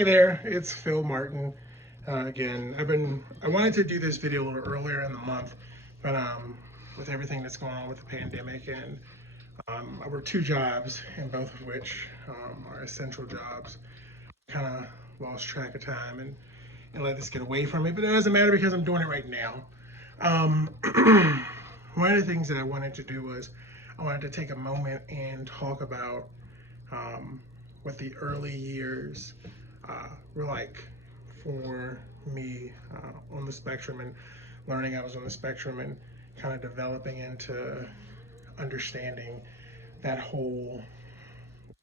Hey there, it's Phil Martin. Again, I wanted to do this video a little earlier in the month, but with everything that's going on with the pandemic, and I work two jobs, and both of which are essential jobs. Kind of lost track of time and let this get away from me, but it doesn't matter because I'm doing it right now. Um, One of the things that I wanted to do was I wanted to take a moment and talk about um, what the early years were like for me on the spectrum, and learning I was on the spectrum and kind of developing into understanding that whole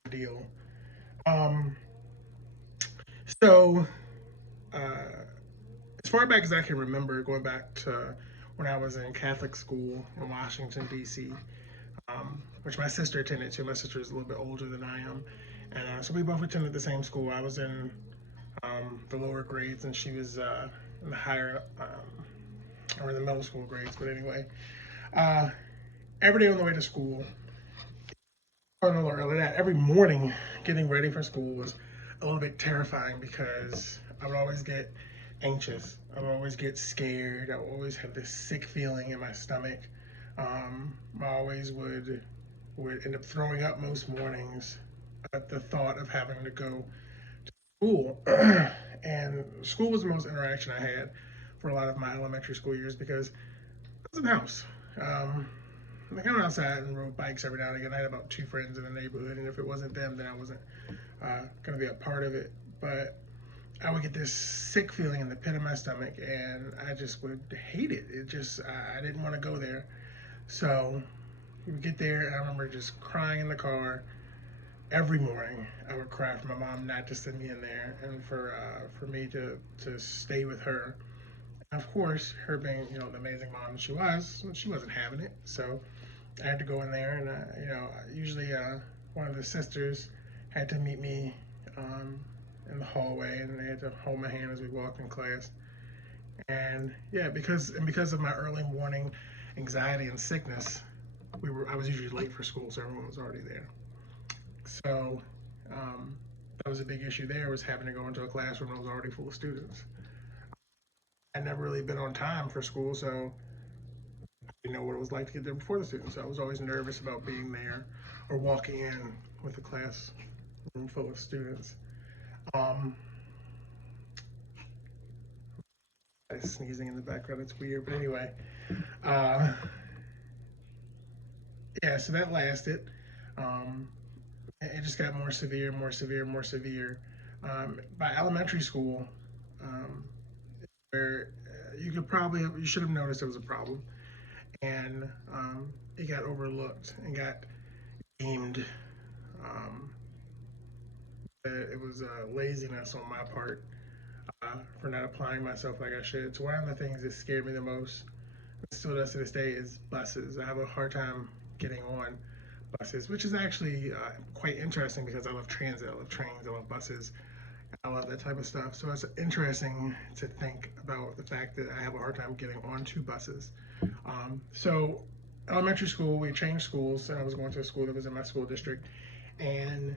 deal. Um, so, uh, as far back as I can remember, going back to when I was in Catholic school in Washington, D.C., which my sister attended to. My sister is a little bit older than I am. And so we both attended the same school. I was in the lower grades, and she was in the higher or in the middle school grades. But anyway, uh, every day on the way to school, or no, early that every morning, getting ready for school was a little bit terrifying because I would always get anxious. I would always get scared. I would always have this sick feeling in my stomach. I always would end up throwing up most mornings at the thought of having to go to school. And school was the most interaction I had for a lot of my elementary school years because I was in the house. I went outside and rode bikes every now and again. I had about two friends in the neighborhood, and if it wasn't them, then I wasn't going to be a part of it. But I would get this sick feeling in the pit of my stomach, and I just would hate it. I didn't want to go there. So we would get there, and I remember just crying in the car every morning. I would cry for my mom not to send me in there, and for me to stay with her. And of course, her being the amazing mom she wasn't having it. So I had to go in there, and usually one of the sisters had to meet me in the hallway, and they had to hold my hand as we walked in class. And yeah, because of my early morning anxiety and sickness, I was usually late for school, so everyone was already there. So that was a big issue. There was having to go into a classroom that was already full of students. I'd never really been on time for school, so I didn't know what it was like to get there before the students. So I was always nervous about being there or walking in with a classroom full of students. Um, Sneezing in the background, it's weird, but anyway, uh, yeah. So that lasted. Um, it just got more severe, more severe, more severe. By elementary school, um, where you should have noticed there was a problem, and it got overlooked and got deemed um, that it was laziness on my part for not applying myself like I should. So one of the things that scared me the most, still does to this day, is buses. I have a hard time getting on buses, which is actually quite interesting because I love transit, I love trains, I love buses, I love that type of stuff. So it's interesting to think about the fact that I have a hard time getting onto buses. So elementary school, we changed schools, and I was going to a school that was in my school district, and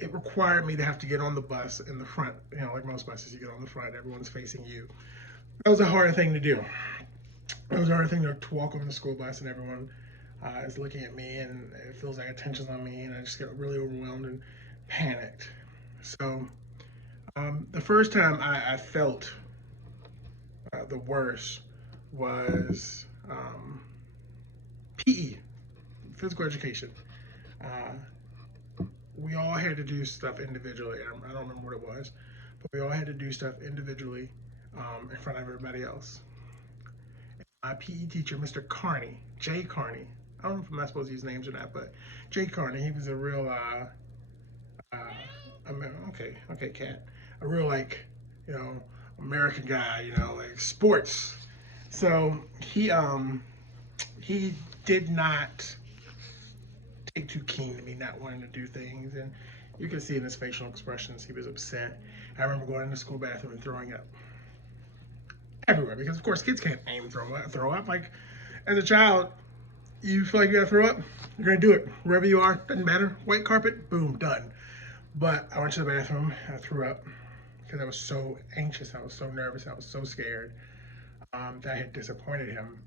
it required me to have to get on the bus in the front. Like most buses, you get on the front, everyone's facing you. That was a hard thing to do. It was a hard thing to walk on the school bus, and everyone is looking at me, and it feels like attention's on me, and I just get really overwhelmed and panicked. So the first time I felt the worst was PE, physical education. We all had to do stuff individually. I don't remember what it was, but we all had to do stuff individually in front of everybody else. My PE teacher, Mr. Carney, Jay Carney. I don't know if I'm not supposed to use names or not, but Jay Carney, he was a real, okay, cat, a real you know, American guy, like sports. So he did not take too keen to me not wanting to do things, and you can see in his facial expressions he was upset. I remember going in the school bathroom and throwing up everywhere because, of course, kids can't aim throw up. Like as a child, you feel like you gotta throw up, you're gonna do it wherever you are. Doesn't matter. White carpet, boom, done. But I went to the bathroom, I threw up, because I was so anxious, I was so nervous, I was so scared that I had disappointed him.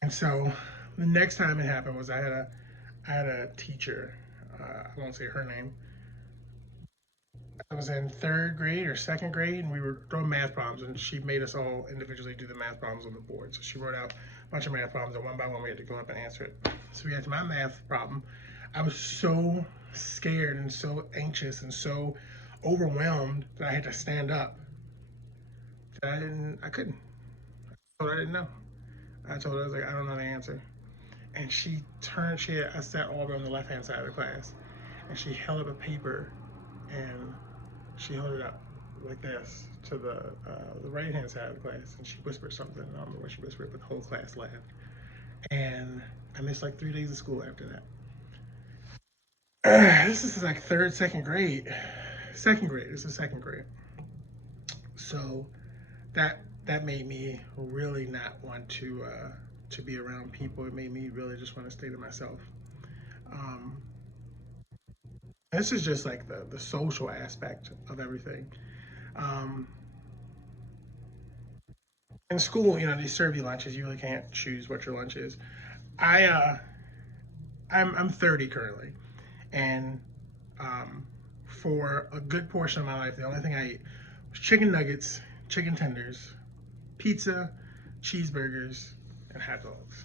And so the next time it happened was I had a teacher. I won't say her name. I was in third grade or second grade, and we were doing math problems, and she made us all individually do the math problems on the board. So she wrote out a bunch of math problems, and one by one we had to go up and answer it. So we got to my math problem. I was so scared and so anxious and so overwhelmed that I had to stand up. That I couldn't. I told her I didn't know. I told her I was like, I don't know the answer. And she turned. I sat all the way on the left hand side of the class, and she held up a paper, and she held it up like this to the right hand side of the class, and she whispered something. I don't remember what she whispered, but the whole class laughed. And I missed like 3 days of school after that. This is like third, second grade. Second grade. This is second grade. So that made me really not want to be around people. It made me really just want to stay to myself. Um, this is just like the social aspect of everything. Um, in school, you know, they serve you lunches. You really can't choose what your lunch is. I I'm 30 currently, and for a good portion of my life, the only thing I ate was chicken nuggets, chicken tenders, pizza, cheeseburgers, and hot dogs,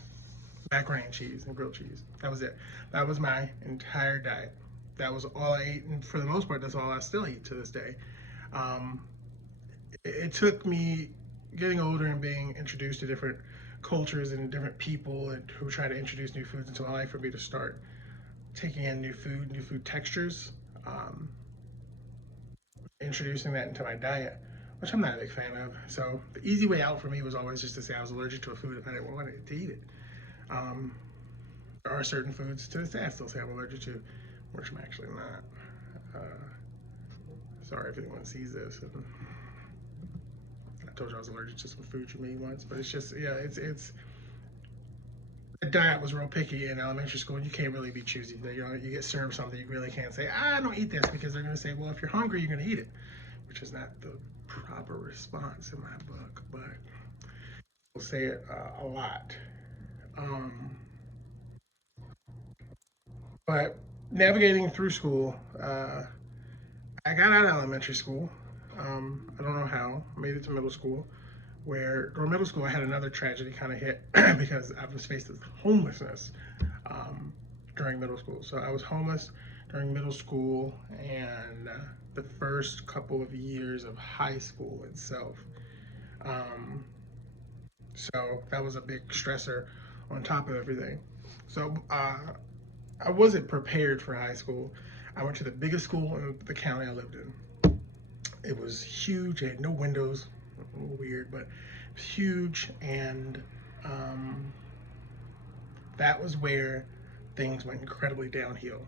macaroni and cheese, and grilled cheese. That was it. That was my entire diet. That was all I ate, and for the most part, that's all I still eat to this day. Um, it took me getting older and being introduced to different cultures and different people and who try to introduce new foods into my life for me to start taking in new food textures, um, introducing that into my diet, which I'm not a big fan of. So the easy way out for me was always just to say I was allergic to a food if I didn't want to eat it. Um, there are certain foods to this day I still say I'm allergic to, which I'm actually not. Sorry if anyone sees this. And I told you I was allergic to some food you made once, but it's just yeah, it's the diet was real picky in elementary school, and you can't really be choosy. You know, you get served something, you really can't say, I don't eat this, because they're going to say, well, if you're hungry, you're going to eat it, which is not the proper response in my book, but we'll say it a lot. Um, but navigating through school, I got out of elementary school. I don't know how. I made it to middle school, where during middle school I had another tragedy kind of hit because I was faced with homelessness um, during middle school. So I was homeless during middle school and the first couple of years of high school itself. Um, so that was a big stressor on top of everything. So I wasn't prepared for high school. I went to the biggest school in the county I lived in. It was huge. It had no windows. A little weird, but it was huge. And um, that was where things went incredibly downhill.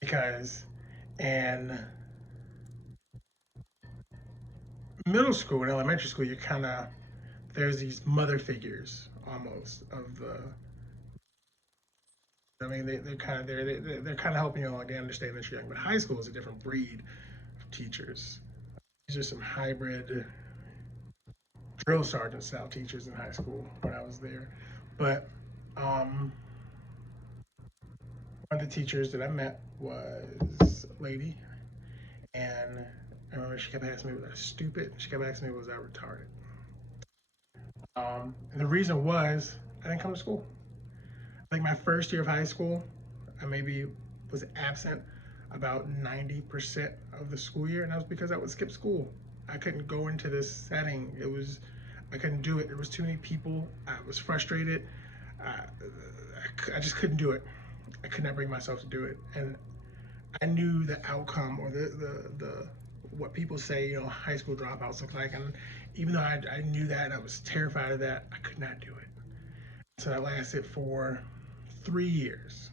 Because in middle school and elementary school, you kind of, there's these mother figures almost of the, I mean, they're kind of there. They're kind of helping you along. They understand that you're young. But high school is a different breed of teachers. These are some hybrid drill sergeant style teachers in high school when I was there. But um, one of the teachers that I met was a lady, and I remember she kept asking me, was I stupid? She kept asking me, was I retarded? And the reason was, I didn't come to school. Like my first year of high school, I maybe was absent about 90% of the school year, and that was because I would skip school. I couldn't go into this setting. I couldn't do it. There was too many people. I was frustrated. I, I just couldn't do it. I could not bring myself to do it. And I knew the outcome or the what people say, you know, high school dropouts look like. And even though I knew that and I was terrified of that, I could not do it. So that lasted for 3 years.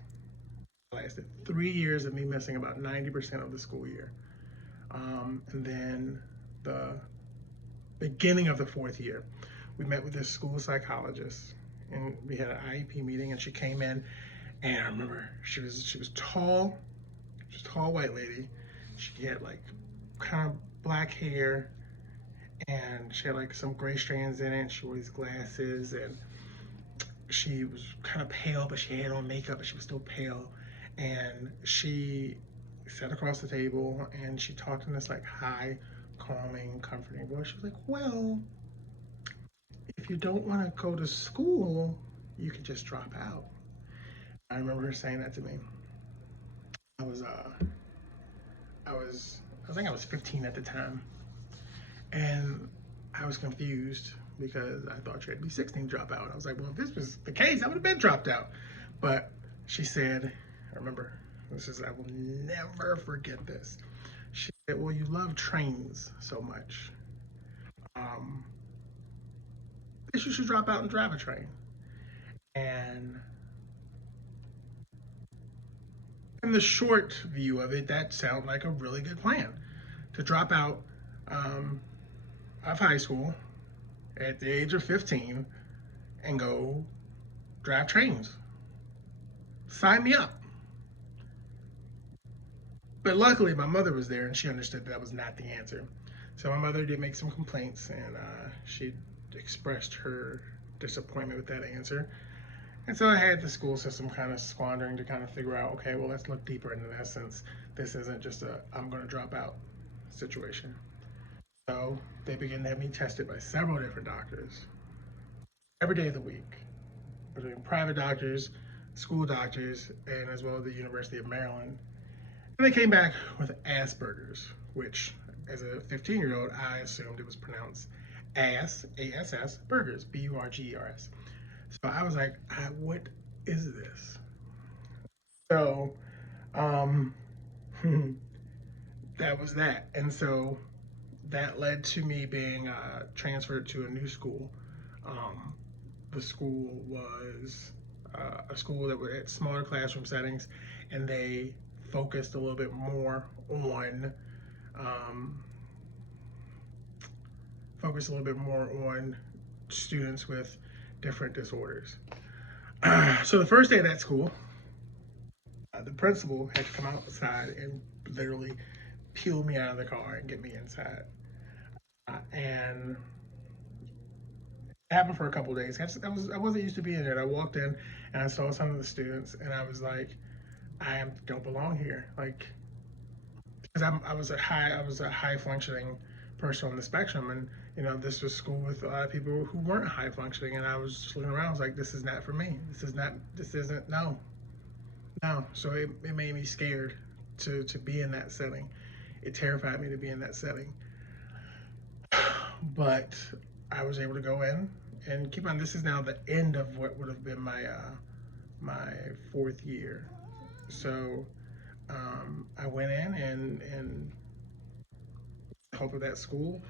It lasted 3 years of me missing about 90% of the school year. And then the beginning of the fourth year, we met with this school psychologist and we had an IEP meeting, and she came in, and I remember she was tall, she was a tall white lady. She had like kind of black hair, and she had like some gray strands in it. She wore these glasses, and she was kind of pale, but she had on makeup, but she was still pale. And she sat across the table, and she talked in this like high, calming, comforting voice. She was like, "Well, if you don't want to go to school, you can just drop out." I remember her saying that to me. I was I think I was 15 at the time, and I was confused because I thought she had to be 16 to drop out. I was like, well, if this was the case, I would have been dropped out. But she said, I remember, I will never forget this. She said, well, you love trains so much. Um, I guess you should drop out and drive a train. And in the short view of it, that sounded like a really good plan to drop out um, of high school at the age of 15 and go drive trains. Sign me up. But luckily, my mother was there and she understood that was not the answer. So my mother did make some complaints, and she expressed her disappointment with that answer. And so I had the school system kind of squandering to kind of figure out, okay, well, let's look deeper into this since this isn't just a I'm going to drop out situation. So they began to have me tested by several different doctors every day of the week, between private doctors, school doctors, and as well as the University of Maryland. And they came back with Asperger's, which, as a 15-year-old, I assumed it was pronounced ASS, burgers, Burgers. So I was like, what is this? So um, that was that. And so that led to me being transferred to a new school. Um, the school was a school that were at smaller classroom settings, and they focused a little bit more on um, students with different disorders. So the first day of that school, the principal had to come outside and literally peel me out of the car and get me inside. And it happened for a couple of days. I wasn't used to being there. I walked in and I saw some of the students, and I was like, don't belong here. Like, because I was a high functioning person on the spectrum, and this was school with a lot of people who weren't high functioning, and I was just looking around. I was like, this is not for me. This isn't no, no. So it made me scared to be in that setting. It terrified me to be in that setting. But I was able to go in, and keep on. This is now the end of what would have been my fourth year. So I went in and help with that school.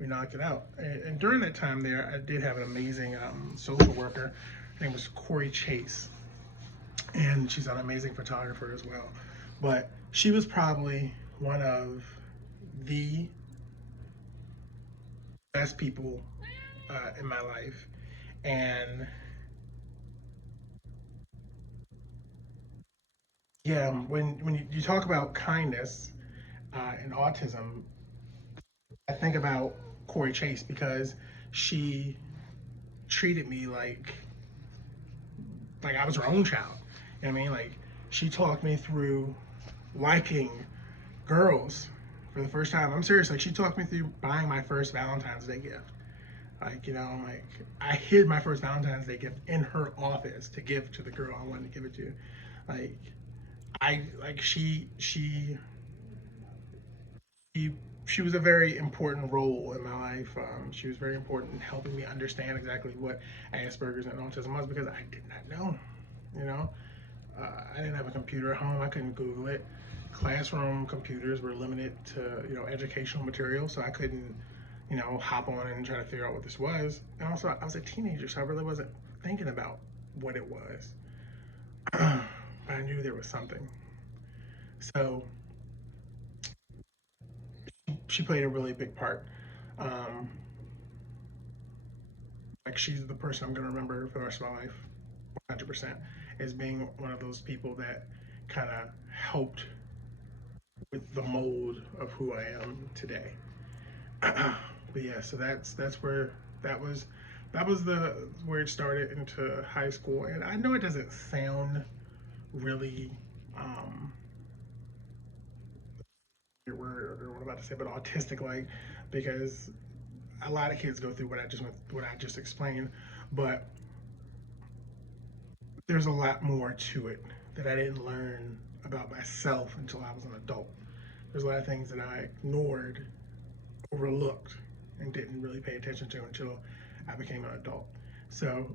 We knocked it out. And during that time there, I did have an amazing social worker. Her name was Corey Chase, and she's an amazing photographer as well. But she was probably one of the best people in my life. And yeah, when you talk about kindness and autism, I think about Corey Chase because she treated me like I was her own child. You know what I mean? Like she talked me through liking girls for the first time. I'm serious. Like she talked me through buying my first Valentine's Day gift. Like like I hid my first Valentine's Day gift in her office to give to the girl I wanted to give it to. Like she she was a very important role in my life. She was very important in helping me understand exactly what Asperger's and autism was because I did not know. You know, I didn't have a computer at home. I couldn't Google it. Classroom computers were limited to educational material, so I couldn't hop on and try to figure out what this was. And also, I was a teenager, so I really wasn't thinking about what it was. But I knew there was something. So she played a really big part. Um, like she's the person I'm gonna remember for the rest of my life, 100%, as being one of those people that kind of helped with the mold of who I am today. But yeah, so that's where that was that was the where it started into high school. And I know it doesn't sound really um word or what I'm about to say, but autistic like, because a lot of kids go through what I just explained, but there's a lot more to it that I didn't learn about myself until I was an adult. There's a lot of things that I ignored, overlooked, and didn't really pay attention to until I became an adult. So,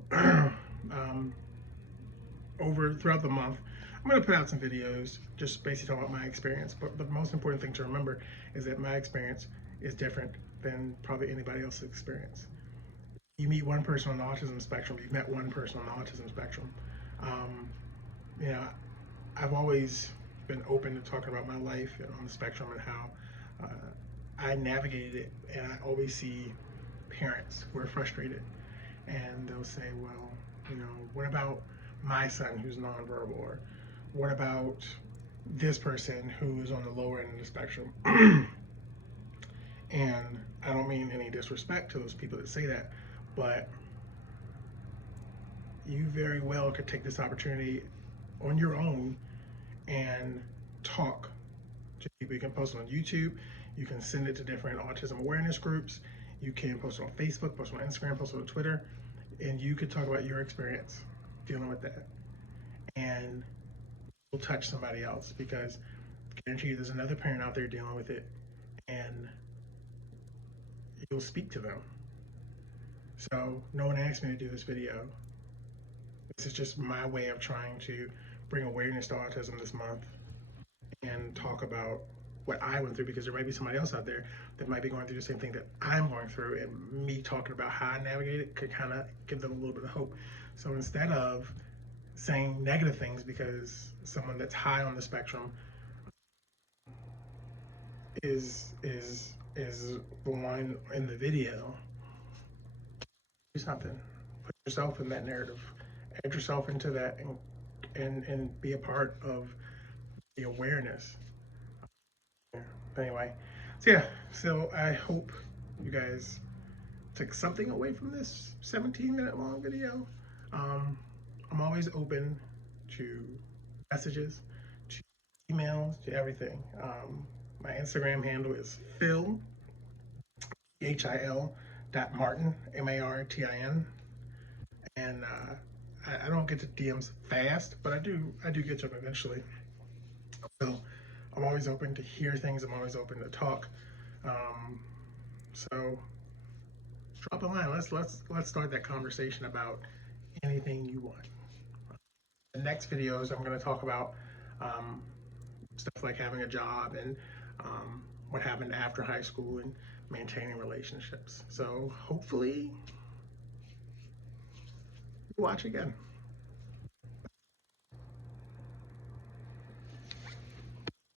over throughout the month, I'm going to put out some videos just basically talking about my experience. But the most important thing to remember is that my experience is different than probably anybody else's experience. You meet one person on the autism spectrum, you've met one person on the autism spectrum. Um, you know, I've always been open to talking about my life on the spectrum and how I navigated it. And I always see parents who are frustrated and they'll say, well, what about my son who's nonverbal? Or what about this person who is on the lower end of the spectrum? And I don't mean any disrespect to those people that say that, but you very well could take this opportunity on your own and talk to people. You can post it on YouTube. You can send it to different autism awareness groups. You can post it on Facebook, post it on Instagram, post it on Twitter, and you could talk about your experience dealing with that. And will touch somebody else because I guarantee you there's another parent out there dealing with it and you'll speak to them. So no one asked me to do this video. This is just my way of trying to bring awareness to autism this month and talk about what I went through because there might be somebody else out there that might be going through the same thing that I'm going through, and me talking about how I navigate it could kind of give them a little bit of hope. So instead of saying negative things because someone that's high on the spectrum is the one in the video, do something. Put yourself in that narrative. Add yourself into that and be a part of the awareness. But anyway, so yeah, so I hope you guys took something away from this 17-minute long video. Um, I'm always open to messages, to emails, to everything. My Instagram handle is Phil, HIL Martin, MARTIN. And I don't get to DMs fast, but I do get to them eventually. So I'm always open to hear things. I'm always open to talk. Um, so drop a line. Let's start that conversation about anything you want. The next videos I'm going to talk about um, stuff like having a job and what happened after high school and maintaining relationships. So hopefully you watch again.